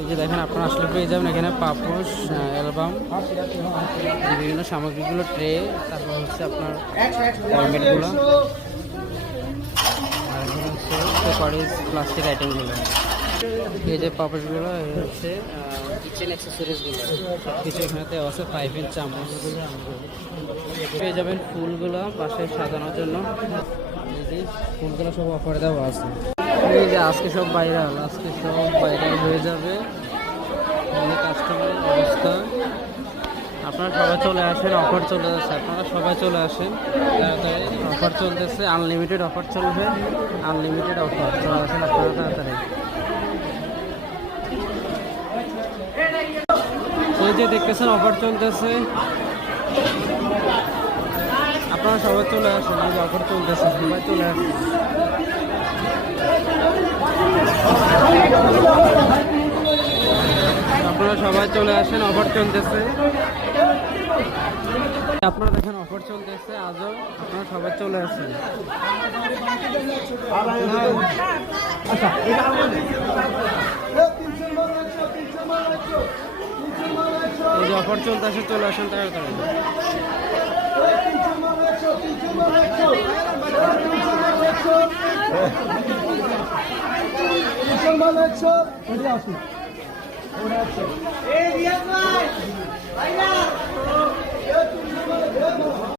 এই যে দেখেন আপনারা আসলে পেয়ে যাবেন এখানে পাপোশ, অ্যালবাম, বিভিন্ন সামগ্রীগুলো, ট্রে, তারপর হচ্ছে আপনার হেলমেটগুলো, আর এখানে হচ্ছে পেপারিজ প্লাস্টিক আইটেমগুলো। এই যে পাপোশগুলো, এই হচ্ছে কিচেন অ্যাক্সেসরিজগুলো, সব কিছু এখানেতে আছে। 5 ইঞ্চ চামচ পেয়ে যাবেন। ফুলগুলো বাসায় সাজানোর জন্য, এই যে ফুলগুলো সব অফারে দেওয়া আছে। এই যে আজকে সব ভাইরাল হয়ে যাবে কাস্টমারের অবস্থা। আপনারা সবাই চলে আসেন, অফার চলে যাচ্ছে, আপনারা সবাই চলে আসেন তাড়াতাড়ি। অফার চলতেছে, আনলিমিটেড অফার চলবে, আনলিমিটেড অফার। চলে আসেন আপনারা তাড়াতাড়ি। এই যে দেখতেছেন অফার চলতেছে, আপনারা সবাই চলে আসেন। এই যে অফার চলতেছে, সবাই চলে আসেন। আপনারা সবাই চলে আসেন, অফার চলতেছে। আপনারা দেখেন অফার চলতেছে আজও, আপনারা সবাই চলে আসেন। এই যে অফার চলতেছে, চলে আসেন তাড়াতাড়ি।